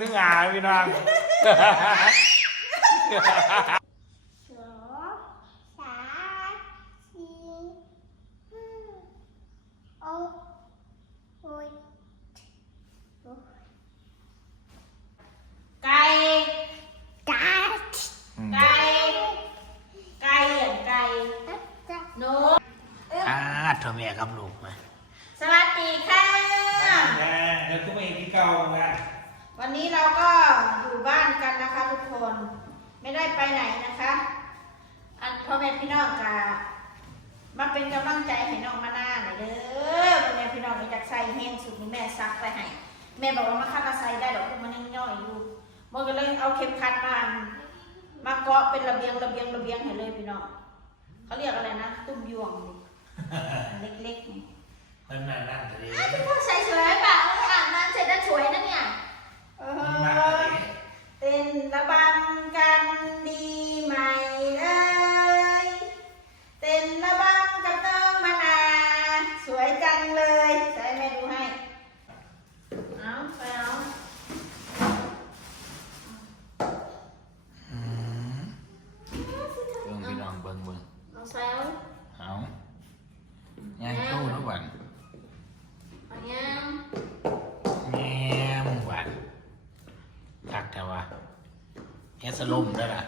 ถึงอาพี่น้อง สองสามสี่ห้าหกเจ็ดแปดไก่ เก้าไก่ ไก่อย่างไก่สิบ หนูอ่าโทรแม่ครับลูกมา สวัสดีค่ะเดี๋ยวก็ไปที่เก่ามา วันนี้เราก็อยู่บ้านกันนะคะทุกคนไม่ได้ไปไหนนะคะ อันพ่อแม่พี่น้องกะมาเป็นกำลังใจให้น้องมาหน้าหน่อยเด้อพ่อแม่พี่น้องอยากใส่แห้งสุดนี่แม่ซักไปให้แม่บอกว่ามาคัดมาใส่ได้ดอกเพราะมันยังย่อยอยู่มันก็เลยเอาเข็มขัดมามาเกาะเป็นระเบียงระเบียงระเบียงให้เลยพี่น้องเขาเรียกอะไรนะ ตุ้มยวงนี่เล็กๆนี่มันนั่นนั่นจะดีอ้าวเป็นพวกใส่สวยเปล่าเอออาบน้ำเสร็จแล้วสวยนะเนี่ย เอมาอจะดีเต้นระบำกันดีไหมเอ้ยเต้นระบำกับน้องมานาสวยจังเลยใส่แม่ดูให้ เอาไปเอาเบิ่งพี่น้องเบิ่งเบิ่งเอาใส่เอาเอาย่างเข้าแล้วหวานเอายัง แง่มหวานทักแต่ว่า แค่สลมแล้วล่ะ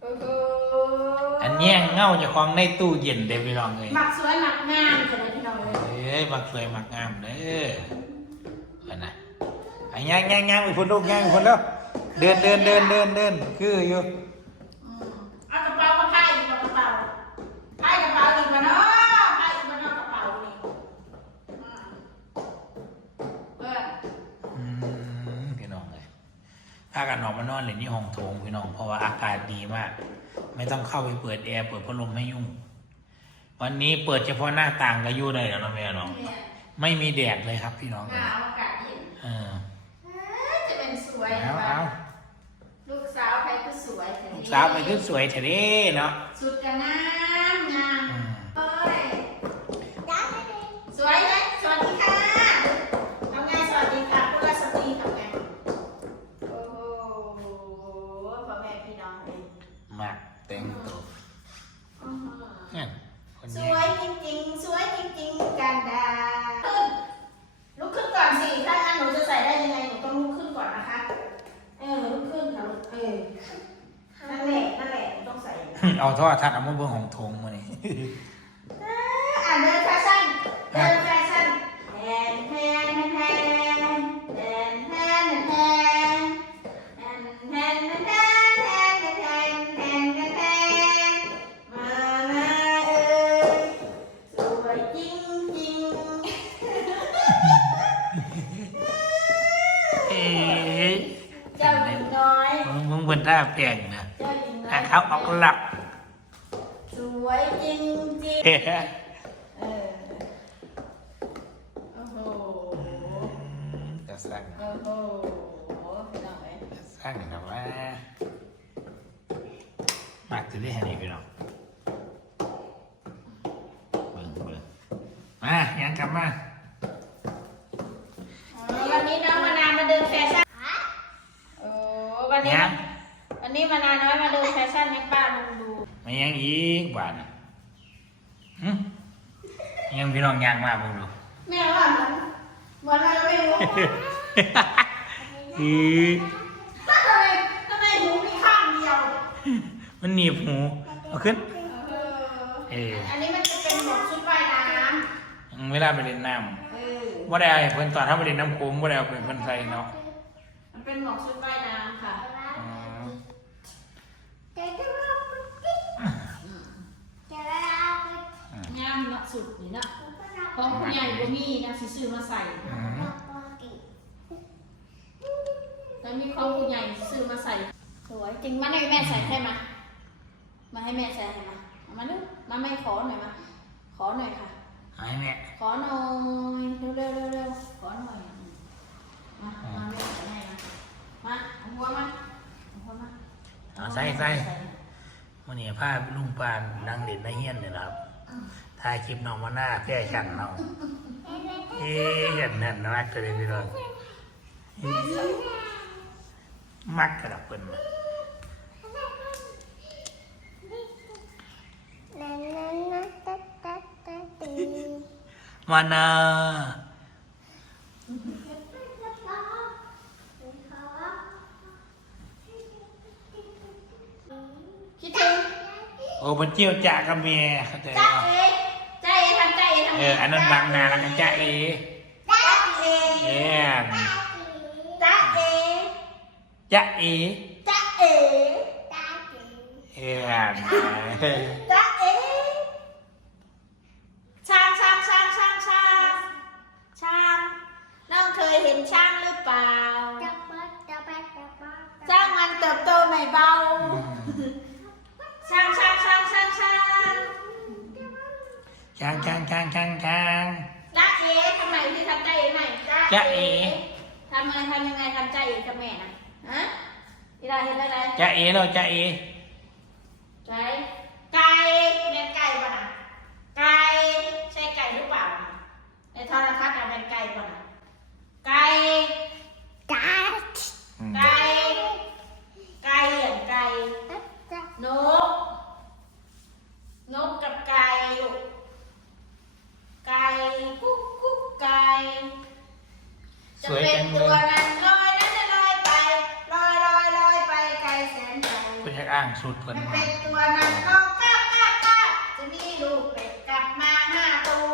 โอ้โหอันแย่งเง่าเจะคลองในตู้เย็นเด้อพี่น้องเลยหมักสวยหมักงามขนาดที่เราเลยเอ้ยมักสวยมักงามเด้ออันน่ะไอ้ย่างย่างย่างไปพุ่นลูกย่างไปพุ่นแล้วเดินเดินเดินเดินเดินคืออยู่ อืมเอากระเป๋ามาพายอีกกระเป๋าพายกระเป๋าอีกมาเนาะพายอีกมาเนาะกระเป๋านี่อืมเออ อืมพี่น้องเลย พากันออกมานอนเล่นที่ห้องโถงพี่น้องเพราะว่าอากาศดีมาก ไม่ต้องเข้าไปเปิดแอร์เปิดพัดลมให้ยุ่ง วันนี้เปิดเฉพาะหน้าต่างก็อยู่ได้แล้วเนาะแม่เนาะเนี่ยไม่มีแดดเลยครับพี่น้องหนาวอากาศเย็นเออเอ้ยจะเป็นสวยเอานะเอาลูกสาวใครก็สวยแต่นี่สาวไปขึ้นสวยเถอะเด้เนาะสุดจะงามงาม อืม เอ้ย ได้ สวยไหมสวัสดีค่ะทำไงสวัสดีค่ะพูดว่าสวัสดีทำไงโอ้โหพ่อแม่พี่น้องเอง มากเต็มตัว อื้อหือ เนี่ยคน ส นี้ วยจริงๆ สวยจริงๆ กันดาขึ้นลุกขึ้นก่อนสิ ถ้างั้นหนูจะใส่ได้ยังไง หนูต้องลุกขึ้นก่อนนะคะ เออ ลุกขึ้นค่ะลูกเออ นั่นแหละ นั่นแหละ หนูต้องใส่อย่างนั้น เอา โทอทัดเอามาเบิ่งของโถงมานี่เอ้อ่านเดินแฟชั่นเดินแฟชั่นแทนแทนแทนแทนแทนแทนแทนแทนแทนแทนแทนแทนแทนแทนมาเอ้ยสวยจริงจริงเอ๊ะเจ้าหญิงน้อยมึงมึงเป็นท่าแปลงนะน้อถ้าเขาออกหลับ วยจริงจริงเฮ้ยเออโอ้โหจะสร้างโอ้โหพี่น้องเอ้ยจะสร้างนะว่ามากจะได้เห็นอีกพี่น้องเบิ่งเบิ่งมายังกลับมาวันนี้น้องมานาวมาเดินแฟชั่นโอ้วันนี้ยังวันนี้มานาวน้อยมาเดินแฟชั่นให้ป้า ลุงดูมายังอีกบาทหึยังพี่น้องยังมาเบิ่งดูแม่ว่าเหมือนเหมือนอะไรไม่รู้อีทำไมทำไมหูมีข้างเดียว มันหนีบหูเอาขึ้นเออเอออันนี้มันจะเป็นหมวกชุดว่ายน้เวลาไปเล่นน้ำเออำว่าได้เอาให้เพิ่นตอนถ้าไปเล่นน้ำโขงว่าได้เอาไปเพิ่นใส่เนาะมันเป็นหมวกชุดว่ายน้ำามเนาะสุดนี่เนาะของผู้ใหญ่ก็มีนะสิซื้อมาใส่อืมแล้วมีของผู้ใหญ่ซื้อมาใส่สวยจริงมาให้แม่ใส่ให้มามาให้แม่ใส่ให้มาเอามาดูมาไม่ขอหน่อยมาขอหน่อยค่ะเอาให้แม่ขอหน่อยเร็วเร็วเร็วเร็วขอหน่อยมามาแม่ใส่ให้มามาเอาหัวมาเอาหัวมาเอาใส่ใส่วันนี้พาลุงปานนั่งเล่นในเฮียนเนี่ยนะครับ ถ่ายคลิปน้องมาหน้าแก้ฉันเนาะเเอ๊ะเห็นนั่นมากเลยพี่น้องมักกระดับเปิ้นมานั่นนั่นนั่นตัดตัดตัดตีมานา คิดถึง โอ้ มันเจียวจ่ากับเมียเข้าใจจ้าป่ะเอ๋จ้าเอ๋ทำจ้าเอ๋ทำเอออันนั้นบางนาแล้วก็จ่าเอจ้าเอ๋เอ็นจ้าเอ๋จ่าเอจ้าเอ๋เอ็นจ้าเอ๋ช้างช้างช้างช้างช้างช้างน้องเคยเห็นช้างหรือเปล่า ช้างช้างช้างช้างช้างจ้าเอ๋ทำไมที่ทำจ้าเอ๋ใหม่จ๊ะเอ๋ทำไงทำยังไงทำจ้าเอ๋กับแม่นะฮะอีไรเห็นอะไรจ่าเอเราจ่าเอไก่ไก่เป็นไก่ป่ะนะไก่ใช่ไก่หรือเปล่านะในโทรทัศน์อะเป็นไก่ป่ะนะไก่อืมไก่ไก่อย่างไก่นกนกกับไก่ลูก จะเป็นตัวนั้นลอยนั้นจะลอยไปลอยลอยลอยไปไกลแสนไกลเพื่ออ้างสูตรเพิ่นจะมาเป็นตัวนั้นก็กลับกลับกลับจะมีลูกเป็ดกลับมาห้าตัว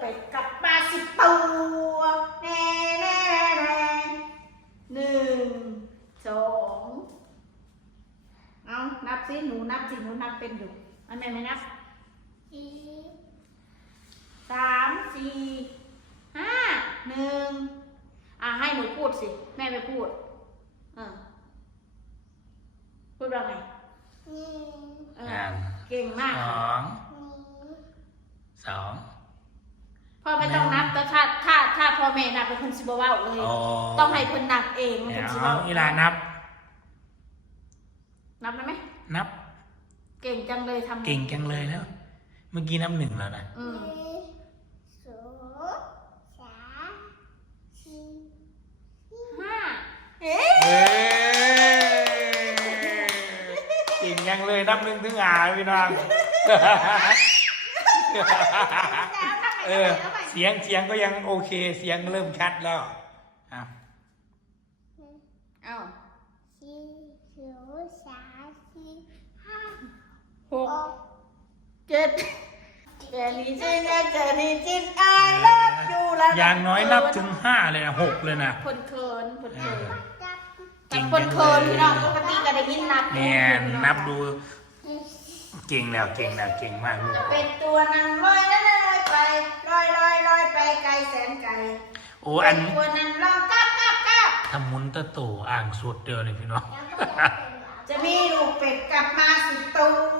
เป็ดกลับมาสิบตัวแน่แน่แน่หนึ่งสองเอานับสิหนูนับสิหนูนับเป็นอยู่อันแม่ไม่นับสามสี่ห้าหนึ่งอะให้หนูพูดสิ แม่ไม่พูดเออพูดว่าไงเอออ่าเก่งมากสองสอง พ่อไม่ต้องนับแต่ถ้าถ้าถ้าพ่อแม่นับเป็นคนสิบเว้าเลยโอ้ต้องให้เพิ่นนับเองมันเดี๋เป็ยนวสิเว้าอีหลานับ นับได้ไหมนับ เก่งจังเลยทำเก่งจังเลยแล้ว เมื่อกี้นับหนึ่งแล้วนะอืมห้าเอ๊ะเอ้เก่งยังเลยนับหนึ่งถึงอ่าพี่น้อง เออเสียงเสียงก็ยังโอเค เสียงเริ่มชัดแล้วอะเอ้าหกเจ็ดเจนี่จินเจนี่จินไอเลิฟยูแล้วอย่างน้อยนับถึงห้าเลยนะหกเลยนะคนเคินคนเคินเก่งคนจังเคินเลพี่ยน้องปกติก็ได้ยินนับเนี่ยนับดูเก่งแล้วเก่งแล้วเก่งมากลูกจะเป็นตัวนางลอยนั่นลอย ไปลอยลอยลอยไปไกลแสนไกลโอ้อันเป็นตัวนั้นลองกับกับกับทำมุนตะโตอ่างสุดเดียวเลยพี่น้อง จะมีลูกเป็ดกลับมาสิบตัว